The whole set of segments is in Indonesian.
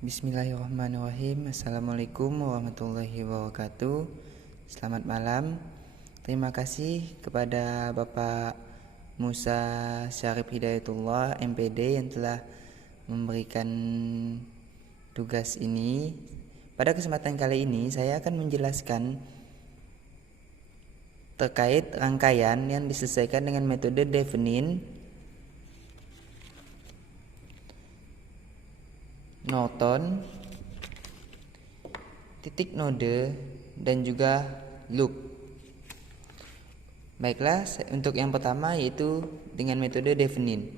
Bismillahirrahmanirrahim. Assalamualaikum warahmatullahi wabarakatuh. Selamat malam. Terima kasih kepada Bapak Musa Syarif Hidayatullah MPD yang telah memberikan tugas ini. Pada kesempatan kali ini saya akan menjelaskan terkait rangkaian yang diselesaikan dengan metode Thevenin, Norton, titik node, dan juga loop. Baiklah, untuk yang pertama yaitu dengan metode Thevenin.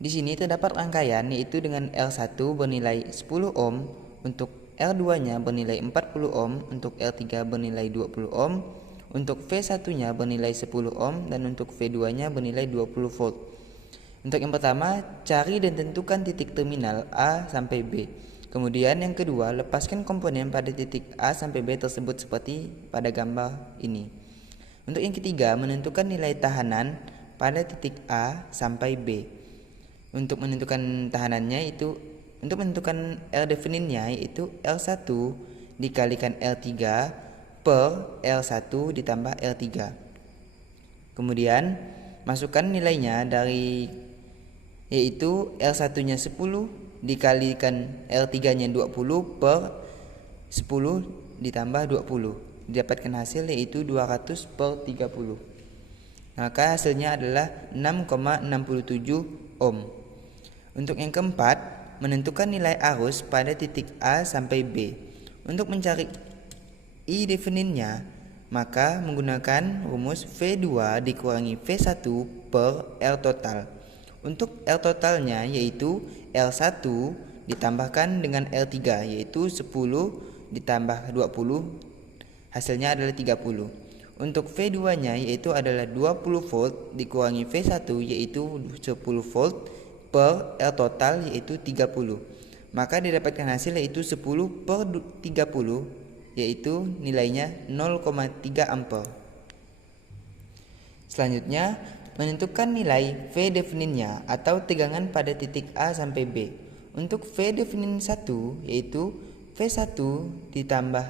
Di sini terdapat rangkaian yaitu dengan R1 bernilai 10 ohm, untuk R2-nya bernilai 40 ohm, untuk R3 bernilai 20 ohm, untuk V1-nya bernilai 10 ohm, dan untuk V2-nya bernilai 20 volt. Untuk yang pertama, cari dan tentukan titik terminal A sampai B. Kemudian yang kedua, lepaskan komponen pada titik A sampai B tersebut seperti pada gambar ini. Untuk yang ketiga, menentukan nilai tahanan pada titik A sampai B. Untuk menentukan tahanannya untuk menentukan R Theveninnya yaitu R1 dikalikan R3 per R1 ditambah R3. Kemudian masukkan nilainya yaitu R1-nya 10 dikalikan R3-nya 20 per 10 ditambah 20. Didapatkan hasil yaitu 200 per 30. Maka hasilnya adalah 6,67 ohm. Untuk yang keempat, menentukan nilai arus pada titik A sampai B. Untuk mencari I Theveninnya, maka menggunakan rumus V2 dikurangi V1 per R total. Untuk R totalnya yaitu R1 ditambahkan dengan R3 yaitu 10 ditambah 20, hasilnya adalah 30. Untuk V2-nya yaitu adalah 20 volt dikurangi V1 yaitu 10 volt per R total yaitu 30. Maka didapatkan hasil yaitu 10 per 30 yaitu nilainya 0,3 ampere. Selanjutnya, menentukan nilai V Theveninnya atau tegangan pada titik A sampai B. Untuk V Thevenin 1 yaitu V1 ditambah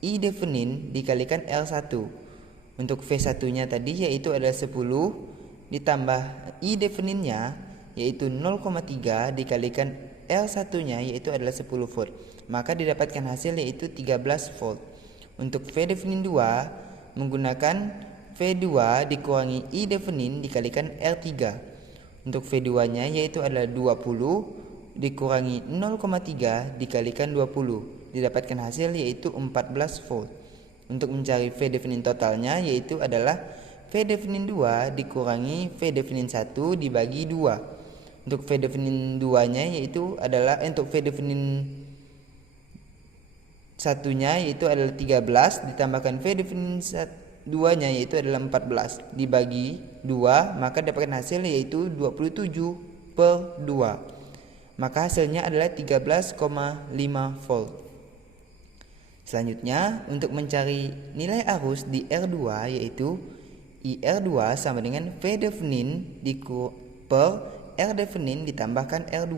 I Thevenin dikalikan R1. Untuk V1-nya tadi yaitu adalah 10 ditambah I Theveninnya yaitu 0,3 dikalikan R1-nya yaitu adalah 10 volt. Maka didapatkan hasil yaitu 13 volt. Untuk V Thevenin 2 menggunakan V2 dikurangi I Thevenin dikalikan R3. Untuk V2-nya yaitu adalah 20 dikurangi 0,3 dikalikan 20. Didapatkan hasil yaitu 14 volt. Untuk mencari V Thevenin totalnya yaitu adalah V Thevenin 2 dikurangi V Thevenin 1 dibagi 2. Untuk V Thevenin 2-nya yaitu adalah untuk V Thevenin 1-nya yaitu adalah 13 ditambahkan V Thevenin 2-nya yaitu adalah 14 dibagi 2, maka dapatkan hasil yaitu 27 per 2. Maka hasilnya adalah 13,5 volt. Selanjutnya, untuk mencari nilai arus di R2 yaitu IR2 sama dengan V Thevenin per R Thevenin ditambahkan R2.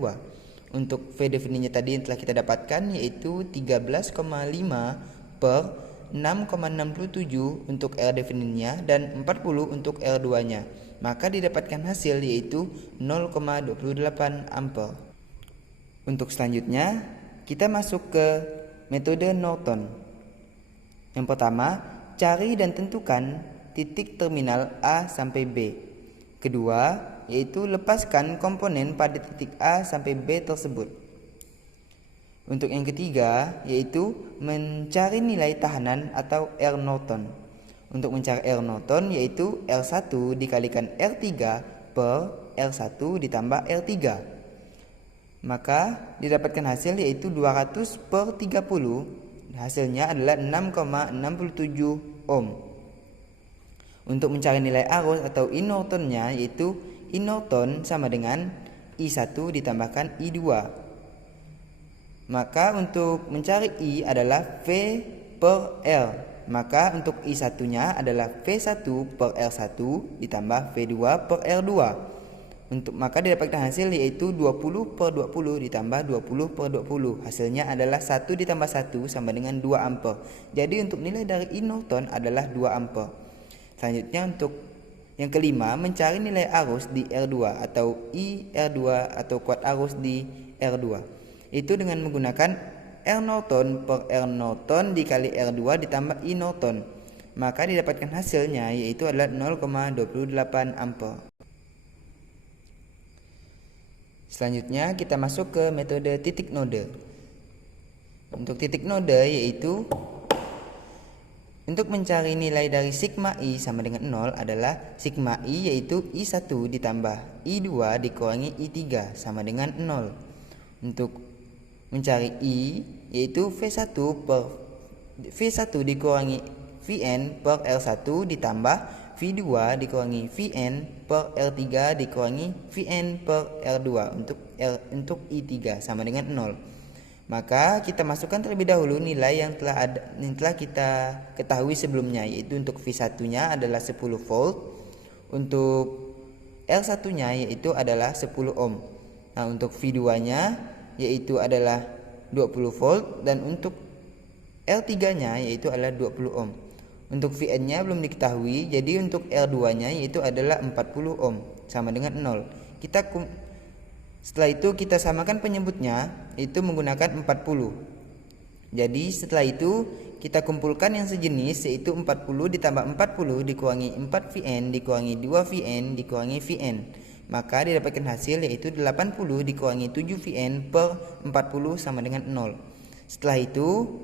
Untuk V Theveninnya tadi yang telah kita dapatkan yaitu 13,5 per 6,67 untuk R Theveninnya dan 40 untuk R2-nya. Maka didapatkan hasil yaitu 0,28 ampere. Untuk selanjutnya, kita masuk ke metode Norton. Yang pertama, cari dan tentukan titik terminal A sampai B. Kedua, yaitu lepaskan komponen pada titik A sampai B tersebut. Untuk yang ketiga, yaitu mencari nilai tahanan atau R Norton. Untuk mencari R Norton yaitu R1 dikalikan R3 per R1 ditambah R3. Maka didapatkan hasil yaitu 200 per 30. Hasilnya adalah 6,67 ohm. Untuk mencari nilai arus atau I Nortonnya yaitu I Norton sama dengan I1 ditambahkan I2. Maka untuk mencari I adalah V per R. Maka untuk I1-nya adalah V1 per R1 ditambah V2 per R2. Maka didapatkan hasil yaitu 20 per 20 ditambah 20 per 20. Hasilnya adalah 1 ditambah 1 sama dengan 2 ampere. Jadi untuk nilai dari I Norton adalah 2 ampere. Selanjutnya untuk yang kelima, mencari nilai arus di R2 atau I R2 atau kuat arus di R2. Itu dengan menggunakan R Norton per R Norton dikali R2 ditambah I Norton. Maka didapatkan hasilnya yaitu adalah 0,28 ampere. Selanjutnya kita masuk ke metode titik node. Untuk titik node yaitu untuk mencari nilai dari sigma I sama dengan 0 adalah sigma I yaitu I1 ditambah I2 dikurangi I3 sama dengan 0. Untuk mencari I yaitu V1 dikurangi Vn per R1 ditambah V2 dikurangi Vn per R3 dikurangi Vn per R2 untuk I3 sama dengan 0. Maka kita masukkan terlebih dahulu nilai yang telah kita ketahui sebelumnya, yaitu untuk V1-nya adalah 10 volt, untuk R1-nya yaitu adalah 10 ohm. Nah, untuk V2-nya yaitu adalah 20 volt dan untuk R3-nya yaitu adalah 20 ohm. Untuk Vn-nya belum diketahui, jadi untuk R2-nya yaitu adalah 40 ohm sama dengan 0. Setelah itu kita samakan penyebutnya itu menggunakan 40. Jadi setelah itu kita kumpulkan yang sejenis yaitu 40 ditambah 40 dikurangi 4 Vn dikurangi 2 Vn dikurangi Vn. Maka didapatkan hasil yaitu 80 dikurangi 7 Vn per 40 sama dengan 0. Setelah itu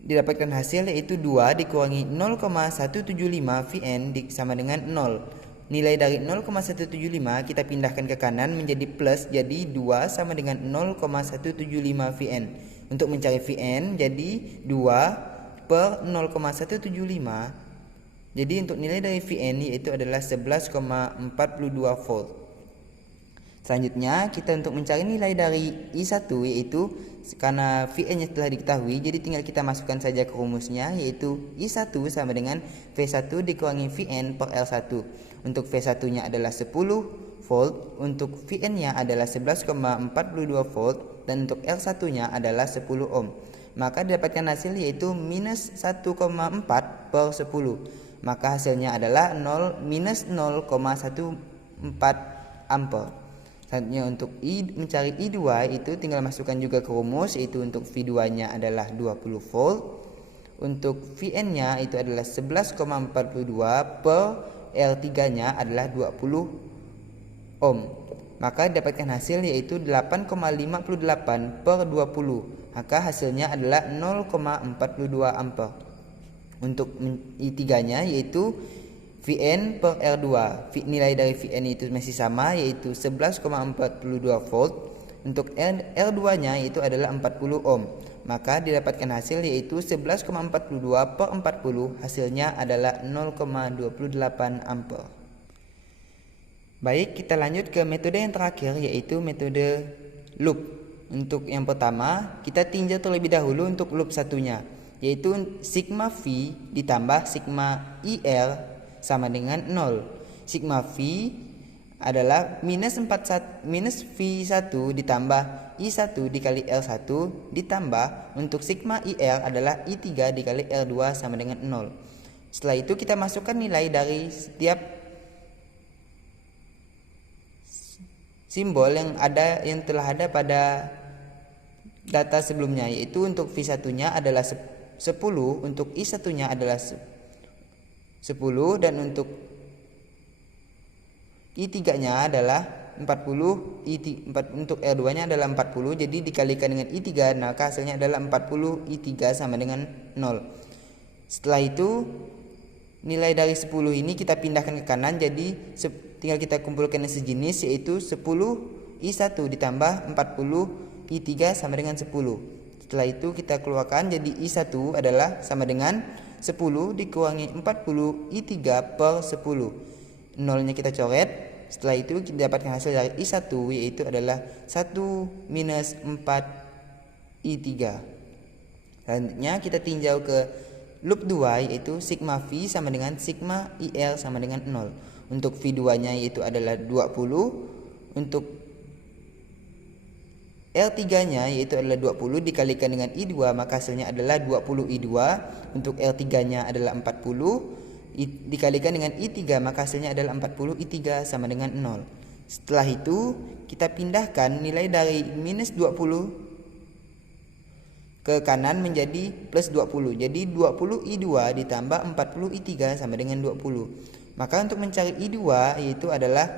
didapatkan hasil yaitu 2 dikurangi 0,175 Vn sama dengan 0. Nilai dari 0,175 kita pindahkan ke kanan menjadi plus, jadi 2 sama dengan 0,175 Vn. Untuk mencari Vn jadi 2 per 0,175. Jadi untuk nilai dari Vn yaitu adalah 11,42 volt. Selanjutnya kita untuk mencari nilai dari I1 yaitu karena Vn-nya telah diketahui, jadi tinggal kita masukkan saja ke rumusnya yaitu I1 sama dengan V1 dikurangi Vn per R1. Untuk V1-nya adalah 10 volt, untuk Vn-nya adalah 11,42 volt dan untuk R1-nya adalah 10 ohm. Maka didapatkan hasil yaitu minus 1,4 per 10. Maka hasilnya adalah minus 0,14 ampere. Selanjutnya untuk mencari I2 itu tinggal masukkan juga ke rumus, yaitu untuk V2-nya adalah 20 volt. Untuk Vn-nya itu adalah 11,42 per R3-nya adalah 20 ohm. Maka dapatkan hasil yaitu 8,58 per 20. Maka hasilnya adalah 0,42 ampere. Untuk I3-nya yaitu Vn per R2. Nilai dari Vn itu masih sama yaitu 11,42 volt. Untuk R2-nya itu adalah 40 ohm. Maka didapatkan hasil yaitu 11,42 per 40. Hasilnya adalah 0,28 ampere. Baik, kita lanjut ke metode yang terakhir yaitu metode loop. Untuk yang pertama, kita tinjau terlebih dahulu untuk loop satunya, yaitu sigma V ditambah sigma IR sama dengan 0. Sigma V adalah minus V1 ditambah I1 dikali R1 ditambah untuk sigma IR adalah I3 dikali R2 sama dengan 0. Setelah itu kita masukkan nilai dari setiap simbol yang telah ada pada data sebelumnya, yaitu untuk V1-nya adalah 10, untuk I1-nya adalah 10 dan untuk I3-nya adalah 40, untuk R2-nya adalah 40, jadi dikalikan dengan I3 maka hasilnya adalah 40 I3 sama dengan 0. Setelah itu nilai dari 10 ini kita pindahkan ke kanan, jadi tinggal kita kumpulkan yang sejenis yaitu 10 I1 ditambah 40 I3 sama dengan 10. Setelah itu kita keluarkan, jadi I1 adalah sama dengan 10 dikurangi 40 I3 per 10. Nolnya kita coret. Setelah itu kita dapatkan hasil dari I1 yaitu adalah 1 minus 4 I3. Selanjutnya kita tinjau ke loop 2 yaitu sigma V sama dengan sigma IR sama dengan 0. Untuk V2 nya yaitu adalah 20. Untuk R3 nya yaitu adalah 20 dikalikan dengan I2 maka hasilnya adalah 20 I2. Untuk R3 nya adalah 40 dikalikan dengan I3 maka hasilnya adalah 40 I3 sama dengan 0. Setelah itu kita pindahkan nilai dari minus 20 ke kanan menjadi plus 20. Jadi 20 I2 ditambah 40 I3 sama dengan 20. Maka untuk mencari I2 yaitu adalah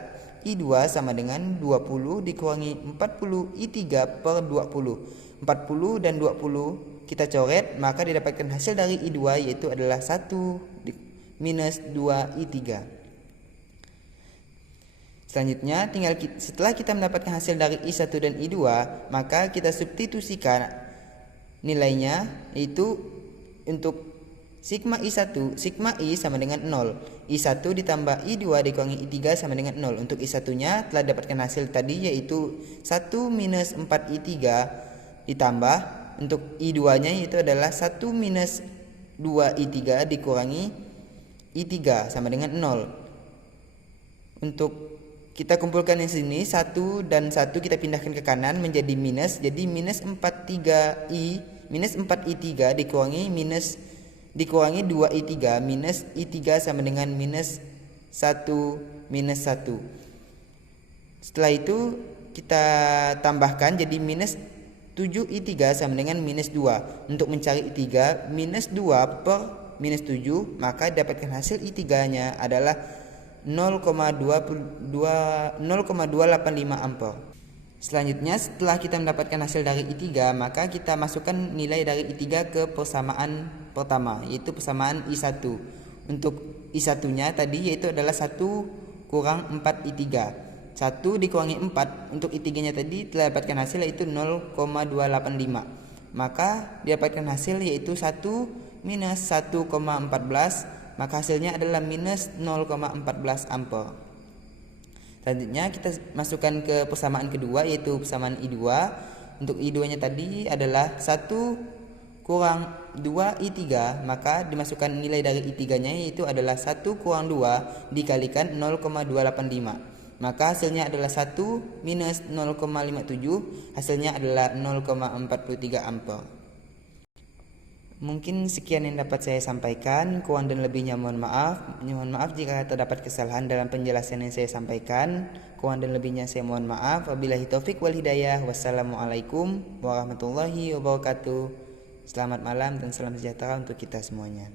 I2 sama dengan 20 dikurangi 40 I3 per 20. 40 dan 20 kita coret maka didapatkan hasil dari I2 yaitu adalah 1 minus 2 I3. Selanjutnya setelah kita mendapatkan hasil dari I1 dan I2 maka kita substitusikan nilainya, yaitu untuk sigma I1, sigma I sama dengan 0. I1 ditambah I2 dikurangi I3 sama dengan 0. Untuk I1 nya telah dapatkan hasil tadi yaitu 1 minus 4 I3 ditambah untuk I2 nya yaitu adalah 1 minus 2 I3 dikurangi I3 sama dengan 0. Untuk kita kumpulkan yang sini 1 dan 1 kita pindahkan ke kanan menjadi minus. Jadi minus 4I3 dikurangi 2I3 minus I3 sama dengan minus 1 minus 1. Setelah itu kita tambahkan jadi minus 7I3 sama dengan minus 2. Untuk mencari I3 minus 2 per minus 7 maka dapatkan hasil I3 nya adalah 0,285 ampere. Selanjutnya setelah kita mendapatkan hasil dari I3 maka kita masukkan nilai dari I3 ke persamaan pertama yaitu persamaan I1. Untuk I1 nya tadi yaitu adalah 1 kurang 4 I3. 1 dikurangi 4 untuk I3 nya tadi telah dapatkan hasil yaitu 0,285. Maka didapatkan hasil yaitu 1 minus 1,14 maka hasilnya adalah minus 0,14 ampere. Selanjutnya kita masukkan ke persamaan kedua yaitu persamaan I2. Untuk I2 nya tadi adalah 1 kurang 2 I3 maka dimasukkan nilai dari I3 nya yaitu adalah 1 kurang 2 dikalikan 0,285. Maka hasilnya adalah 1 minus 0,57 hasilnya adalah 0,43 ampere. Mungkin sekian yang dapat saya sampaikan. Kurang dan lebihnya mohon maaf. Mohon maaf jika terdapat kesalahan dalam penjelasan yang saya sampaikan. Kurang dan lebihnya saya mohon maaf. Wabillahi taufik wal hidayah. Wassalamualaikum warahmatullahi wabarakatuh. Selamat malam dan salam sejahtera untuk kita semuanya.